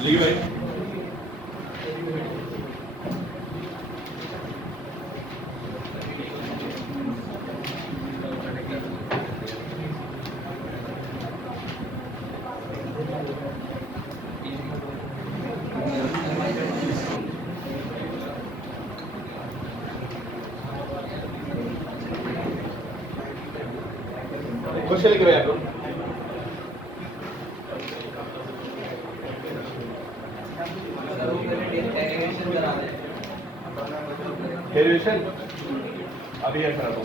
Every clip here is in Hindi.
लिखिए भाई। क्वेश्चन लिखिए भाई आप लोग। डेरिवेशन अभी है करा दो।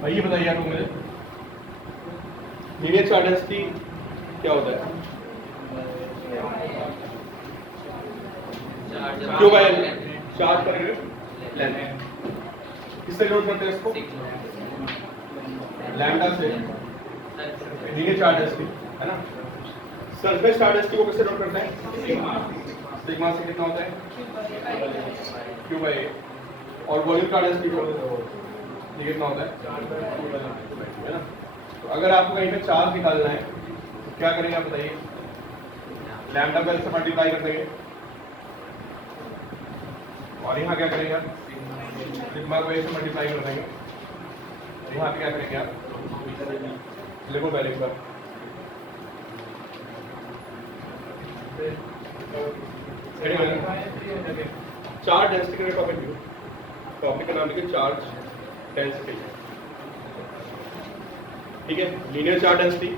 भाई ये बताइए आप लोग मुझे, लीनियर चार्ट डेंसिटी क्या होता है? क्यों भाई? चार्ज पर लेंथ किससे डिनोट करते हैं इसको? लैम्डा से। लीनियर चार्ट डेंसिटी है ना। सरफेस चार्ट डेंसिटी को किससे डिनोट करते हैं? सिग्मा से कितना होता है? क्यों भाई? और वॉल्यूम चार्ट डेंसिटी को ये कितना होता है ना। तो अगर आपको कहीं पे चार्ज निकालना है तो क्या करेंगे आप बताइए? लैम्डा को इससे मल्टीप्लाई कर देंगे और यहाँ क्या करेंगे आप? सिग्मा को इससे मल्टीप्लाई कर देंगे और यहाँ पे क्या करेंगे आप? लिखो पहले एक बार। चार्ज डेंसिटी का टॉपिक का नाम लिखिए चार्ज डेंसिटी। ठीक है, linear charge density,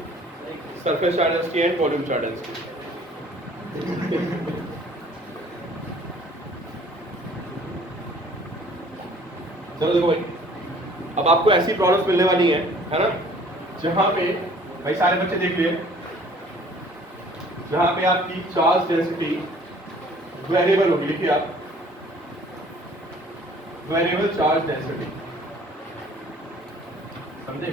surface charge density and volume charge density. चलो देखो भाई, अब आपको ऐसी प्रॉब्लम्स मिलने वाली है ना, जहां पे भाई सारे बच्चे देख लिए, जहां पे आपकी चार्ज डेंसिटी वेरिएबल होगी। लिखिए आप, वेरिएबल चार्ज डेंसिटी, समझे?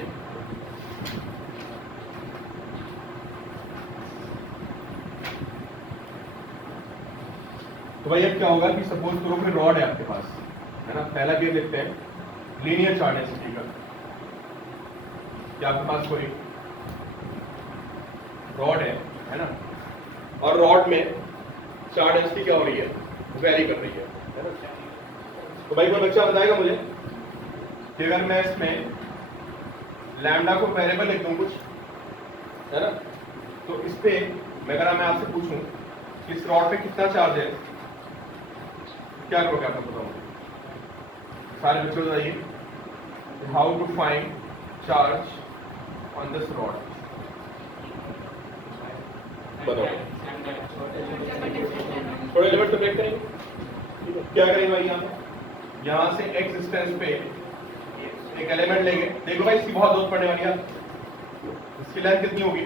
तो भाई अब क्या होगा कि सपोज करो कि रॉड है आपके पास, है ना। पहला केस देखते हैं लीनियर चार्ज डेंसिटी का। क्या आपके पास कोई रॉड है ना, और रॉड में चार्ज डेंसिटी क्या हो रही है? वेरी कर रही है ना। तो भाई कोई बच्चा बताएगा मुझे कि अगर मैं इसमें लैम्डा को वेरिएबल लिख दूं कुछ, है ना, तो इस पे मैं आपसे पूछूं कि इस रॉड पे कितना चार्ज है, क्या करोगे आप बताओ? सारे बच्चों बताइए, how to find charge on this rod. बताओ। थोड़े लिमिट तो ब्रेक करेंगे। क्या करेंगे भाई? यहाँ से एक्स डिस्टेंस पे एक एलिमेंट लेंगे। देखो भाई इसकी बहुत जरूरत पड़ने वाली है। इसकी लेंथ कितनी होगी?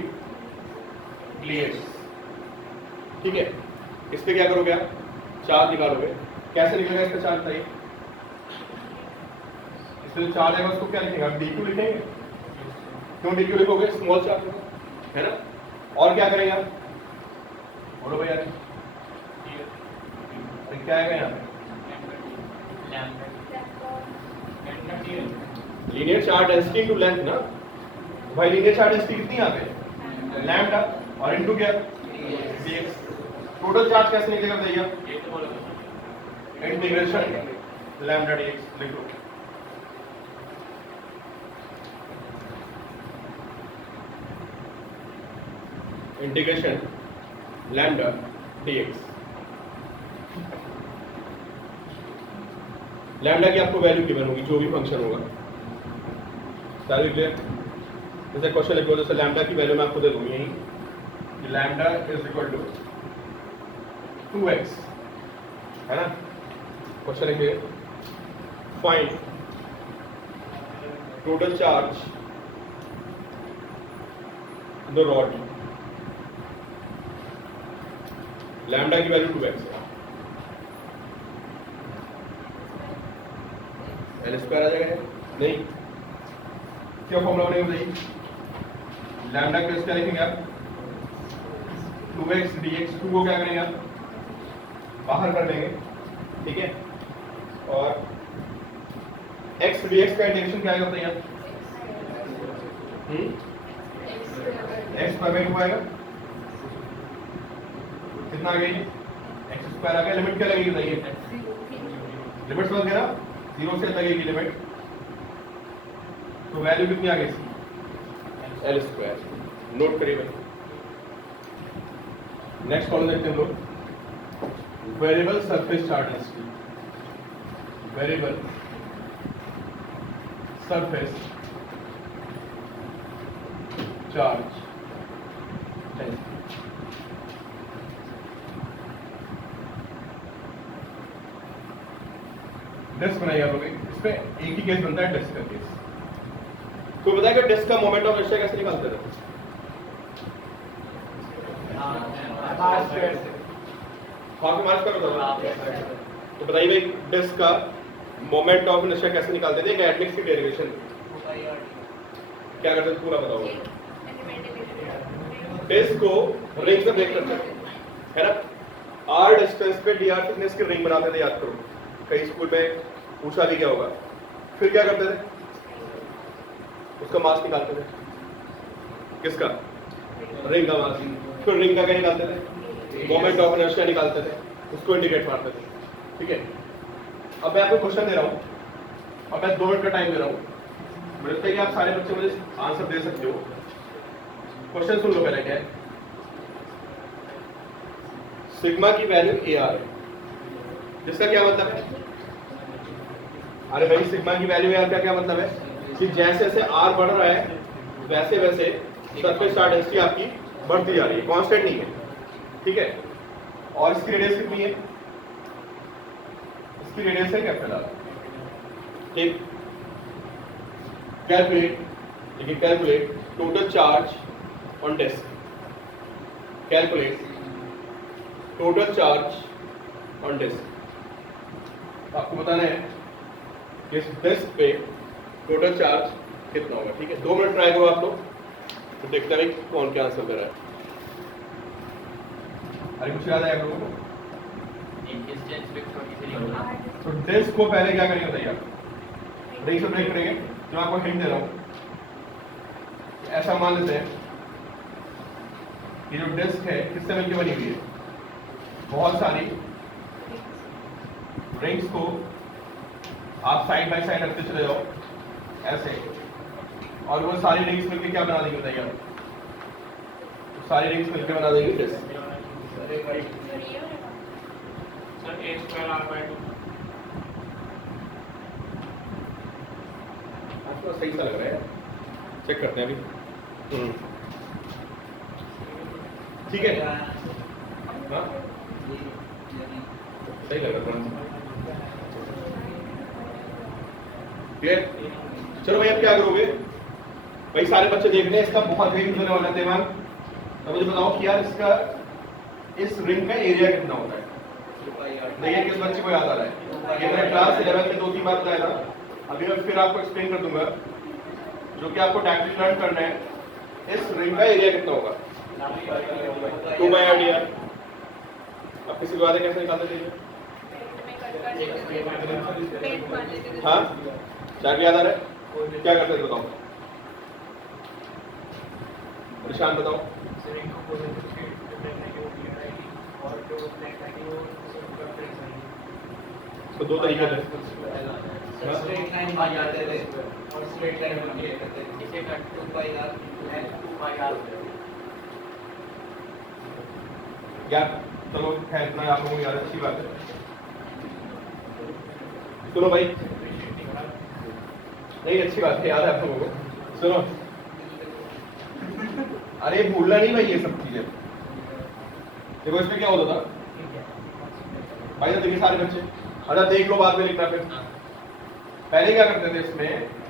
dx। ठीक है, इस पे क्या करोगे आप? चार्ज निकालोगे। कैसे निकलेगा इसका चार्ज बताइए? इस पे जो चार्ज है उसको क्या लिखेंगे? dq लिखेंगे। क्यों dq लिखोगे? स्मॉल चार्ज है ना। और क्या करेंगे आप? बोलो भैया। क्या है यहाँ पे? Linear charge density into length ना भाई। लीनियर चार्ज डेंसिटी कितनी यहाँ पे? लैम्डा, और इनटू क्या? dx। टोटल चार्ज कैसे निकलेगा बताइए? इंटीग्रेशन लैम्डा dx लिख लो। Integration lambda dx। लैम्डा की आपको वैल्यू गिवन होगी, जो भी फंक्शन होगा। सारी क्लियर? जैसे क्वेश्चन लिखो, जैसे लैम्डा की वैल्यू मैं आपको दे दूंगी यहीं कि lambda is equal to 2x, है ना। क्वेश्चन लिखिए, find total charge the rod. Lambda की वैल्यू 2x है, एल स्क्वायर आ जाएगा नहीं? क्या फॉर्मूला बनेगा बताइए? लैम्डा का क्या लिखेंगे आप? 2x dx 2 को क्या करेंगे आप बाहर कर देंगे, ठीक है। और x dx का इंटीग्रेशन क्या होता है यार, x पर 2 आएगा, कितना आ गया ये एक्स स्क्वायर आ गया। लिमिट क्या लगेगी बताइए, लिमिट समझ गया ना, 0 से लगेगी लिमिट, तो वैल्यू कितनी आ गई इसकी एल स्क्वायर। नोट करिए। नेक्स्ट कॉलम देखते हैं हम लोग, variable surface charge density, variable surface charge density. Disc बनाइए आप लोग, इसमें एक ही केस बनता है डिस्क का केस। तो बताएगा डिस्क का मोमेंट ऑफ इनर्शिया कैसे निकालते थे, मार्च कर तो बताइए भाई डिस्क का मोमेंट ऑफ इनर्शिया कैसे निकालते थे, एटमिक्स की डेरिवेशन क्या करते थे पूरा बताओ। डिस्क को रिंग से ब्रेक करते है ना, r डिस्टेंस पे dr थिकनेस की रिंग बनाते थे, याद करो कई स्कूल में पूछा भी क्या होगा। फिर क्या करते थे, उसका मास निकालते थे, किसका, रिंग का मास। फिर रिंग का क्या निकालते थे, मोमेंट ऑफ इनर्शिया निकालते थे, उसको इंडिकेट मारते थे, ठीक है। अब मैं आपको क्वेश्चन दे रहा हूँ और मैं 2 मिनट का टाइम दे रहा हूँ, मुझे कि आप सारे बच्चे मुझे आंसर दे सकते हो। क्वेश्चन सुन लो पहले क्या है, सिग्मा की वैल्यू AR है, जिसका क्या मतलब है, अरे भाई सिग्मा की वैल्यू AR का क्या मतलब है कि जैसे जैसे R बढ़ रहा है वैसे वैसे सरफेस चार्ज डेंसिटी आपकी बढ़ती जा रही है, कांस्टेंट नहीं है, ठीक है। और इसकी रेडियस कितनी है, इसकी रेडियस है कैपिटल R, ठीक। कैलकुलेट, देखिए calculate total charge on disc, calculate total charge on disc. आपको बताना है कि इस डिस्क पे टोटल चार्ज कितना होगा, ठीक है। 2 मिनट ट्राई करो आप लोग, तो देखते हैं कौन क्या आंसर दे रहा है। अरे कुछ याद है आप लोगों को, तो डिस्क को पहले क्या करेंगे बताइए आप, रिंग से ब्रेक करेंगे। जो आपको हिंट दे रहा हूं, ऐसा मान लेते हैं कि जो डिस्क है किससे मिलकर बनी हुई है, बहुत सारी रिंग्स को आप साइड बाय साइड रखते चले जाओ ऐसे, और वो सारी रिंग्स मिलकर क्या बना देंगे बताइए आप, तो सारी रिंग्स मिलकर बना देंगे डिस्क। आपको सही सा लग रहा है, चेक करते हैं अभी, ठीक है। हाँ सही लग रहा है, क्लियर। चलो भाई अब क्या करोगे भाई, सारे बच्चे देख रहे हैं, इसका बहुत यूज होने वाला है। अब मुझे बताओ कि यार इसका इस रिंग का एरिया कितना होता है। देखिए किस बच्चे को याद आ रहा है, ये मैंने क्लास 11 में 2-3 बार बताया था, अभी मैं फिर आपको एक्सप्लेन कर दूंगा, जो कि आपको डायरेक्टली लर्न करना है। इस रिंग का एरिया कितना होगा, 2/r। अब किसी को याद है कैसे निकालते थे, हाँ क्या याद आ रहा है, क्या करते थे बताओ, निशान बताओ। तो 2 तरीके थे, स्ट्रेट लाइन आ जाते थे और स्ट्रेट लाइन बन के करते थे, इसे कट 2/r है 2/r यार। चलो खैर इतना आप लोगों को याद, अच्छी बात है। सुनो भाई, नहीं अच्छी बात है, याद है आप लोगों को। सुनो, अरे भूलना नहीं भाई ये सब चीजें। देखो इसमें क्या होता था भाई, देखिए सारे बच्चे, अच्छा देख लो बाद में लिखना। फिर पहले क्या करते थे इसमें,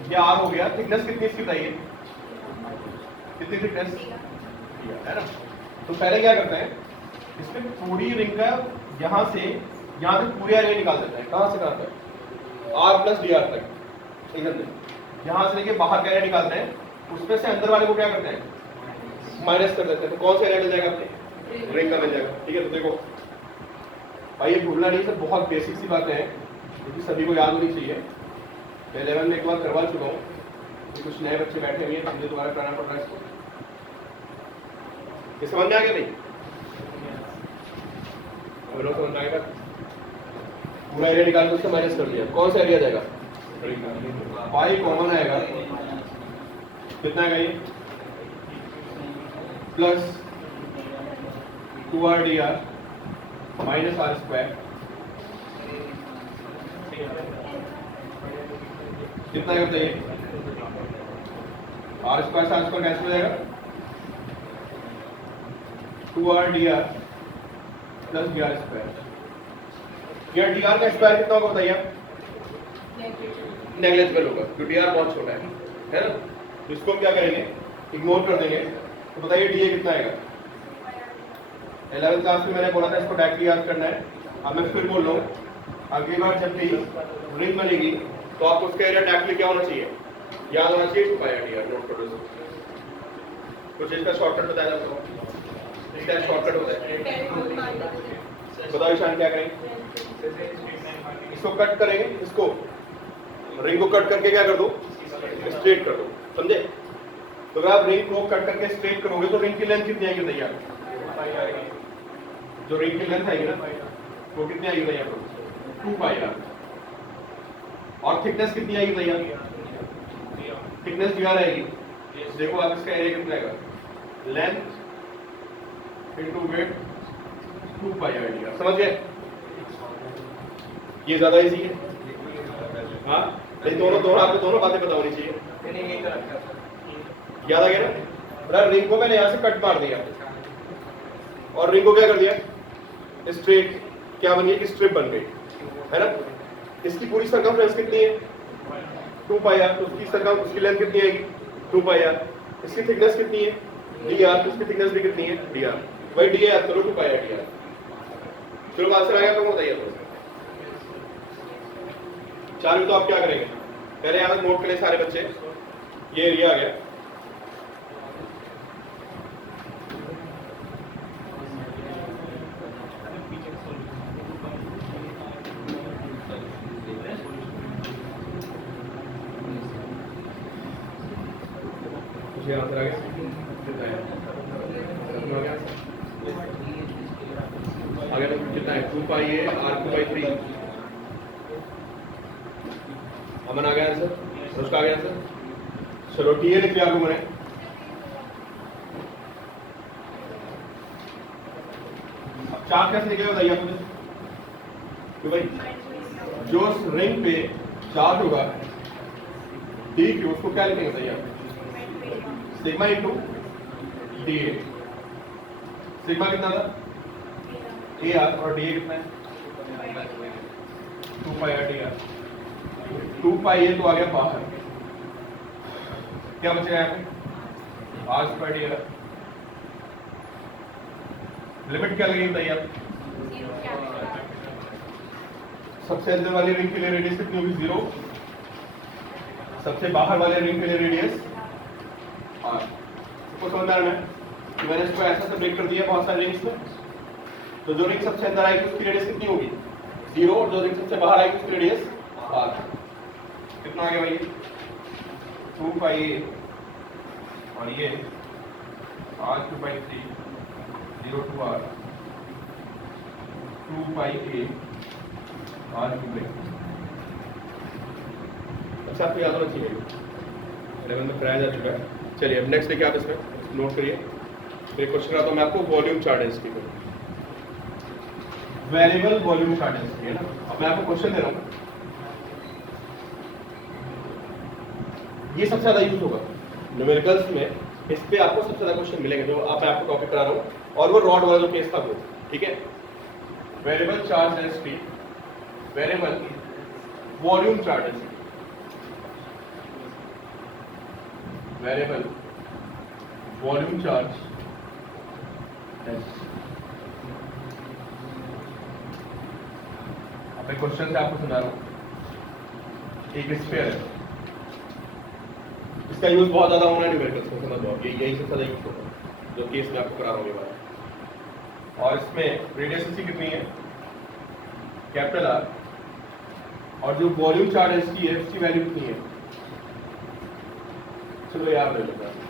ये आर हो गया, थिकनेस कितनी इसकी बताइए, कितनी थिकनेस है ना। तो पहले क्या करते हैं, इसमें पूरी रिंग का यहाँ से यहाँ तक पूरी एरिया निकाल देते हैं। कहाँ से कहाँ तक, R + dr तक, इधर तक। यहाँ से लेके बाहर का एरिया निकालते हैं, उसमें से अंदर वाले को क्या करते हैं, माइनस कर देते हैं। तो कौन सा एरिया मिल जाएगा अपने, रिंग का बन जाएगा। ठीक है, तो देखो भाई ये भूलना नहीं, सब बहुत बेसिक सी बातें हैं क्योंकि सभी को याद होनी चाहिए। मैं 11 में एक बार करवा चुका हूँ, कुछ नए बच्चे बैठे हुए हैं, मुझे दोबारा कराना पड़ रहा है इसको। ये समझ में आ गया नहीं? समझ में आएगा, पूरा एरिया निकाल के उसका माइनस कर दिया, कौन सा एरिया जाएगा? पाई कॉमन आएगा, कितना आएगा ये? Plus 2r minus r square, कितना आएगा बताइए? r स्क्वायर से r स्क्वायर कैंसिल हो जाएगा, 2r प्लस dr स्क्वायर। या dr का स्क्वायर कितना होगा बताइए आप? नेग्लिजिबल होगा क्योंकि dr बहुत छोटा है ना। तो इसको हम क्या करेंगे? इग्नोर कर देंगे। तो बताइए dA कितना आएगा? 11th क्लास में मैंने बोला था इसको डायरेक्टली याद करना है। अब मैं फिर बोल रहा हूँ, अगली बार जब भी रिंग बनेगी तो आपको उसका एरिया डायरेक्टली क्या होना चाहिए? याद होना चाहिए 2πr। नोट कर दो। कुछ इसका शॉर्टकट बताया जाता है, इसका शॉर्टकट होता है। बताओ ईशान क्या करेंगे? इसको कट करेंगे, इसको रिंग को कट करके क्या कर दो? स्ट्रेट कर दो, समझे? तो अगर आप रिंग को कट करके स्ट्रेट करोगे तो रिंग की लेंथ कितनी आएगी भैया? जो रिंग की लेंथ आएगी ना वो कितनी आएगी भैया? 2πr। और थिकनेस कितनी आएगी भैया? थिकनेस dr आएगी। देखो आप इसका एरिया कितना आएगा? Length into wait 2πr dr। समझ गए? ये ज्यादा इजी है। हाँ, नहीं दोनों आपको दोनों बातें पता होनी चाहिए। याद आ गया ना? रिंग को मैंने यहाँ से कट मार दिया और रिंग को क्या कर दिया? स्ट्रेट। क्या बन गई? कि स्ट्रिप बन गई, है ना? इसकी पूरी सर्कमफ्रेंस कितनी है? 2πr। तो उसकी सर्कम उसकी लेंथ कितनी आएगी? 2πr। इसकी थिकनेस कितनी है? dr। तो उसकी थिकनेस भी कितनी है? dr। भाई dA याद करो, 2πr dr। चलो आंसर आ गया तो बताइए तो। चार तो आप क्या करेंगे? पहले यहाँ तक नोट करें सारे बच्चे, ये एरिया आ गया। मुझे आंसर आ गया, तो कितना है? 2πa r2/3। अमन आ गया आंसर, उसका आ गया आंसर। चलो टीए लिख लिया आपको मैंने। अब चार्ज कैसे निकलेगा बताइए आप मुझे? तो भाई जो रिंग पे चार्ज होगा डी क्यू, उसको क्या लिखेंगे बताइए आप? Sigma into D A. Sigma कितना था? ए आर, और डी ए कितना है? 2πr dr। 2πa तो आ गया बाहर, क्या बचेगा यहाँ पे? r² dr। लिमिट क्या लगेगी बताइए आप? सबसे अंदर वाली रिंग के लिए रेडियस कितनी होगी? 0। सबसे बाहर वाले रिंग के लिए रेडियस r। सबको समझ में आ रहा है कि मैंने इसको ऐसा से ब्रेक कर दिया बहुत सारे रिंग्स में। तो जो रिंग सबसे अंदर आएगी उसकी रेडियस कितनी होगी? 0। और जो रिंग सबसे बाहर आएगी उसकी रेडियस r। कितना आ गया भाई? 2πa और ये r2/3 0 to r 2πa r2/3। अच्छा आपको याद होना चाहिए, 11 में प्राइज आ चुका है। चलिए अब नेक्स्ट देखिए, आप इसमें नोट करिए। एक क्वेश्चन आता हूँ मैं आपको, वॉल्यूम चार्ट डेंसिटी को, वेरिएबल वॉल्यूम चार्ट डेंसिटी है ना। अब मैं आपको क्वेश्चन दे रहा हूँ, ये सबसे ज्यादा यूज होगा न्यूमेरिकल्स में, इस पे आपको सबसे ज्यादा क्वेश्चन मिलेंगे जो आप आपको टॉपिक करा रहा हूँ, और वो रॉड वाला जो केस था वो, ठीक है। Variable charge density, variable volume charge density, variable volume charge density. अब मैं क्वेश्चन से आपको समझा रहा हूँ। एक स्फीयर है, इसका यूज बहुत ज्यादा होना है न्यूमेरिकल्स में, समझ लो यही सबसे ज्यादा यूज होगा जो केस में आपको करा रहा हूँ ये बात। और इसमें रेडियस इसकी कितनी है, कैपिटल आर, और जो वॉल्यूम चार्ज है इसकी है, उसकी वैल्यू कितनी है, चलो याद रख लेते हैं।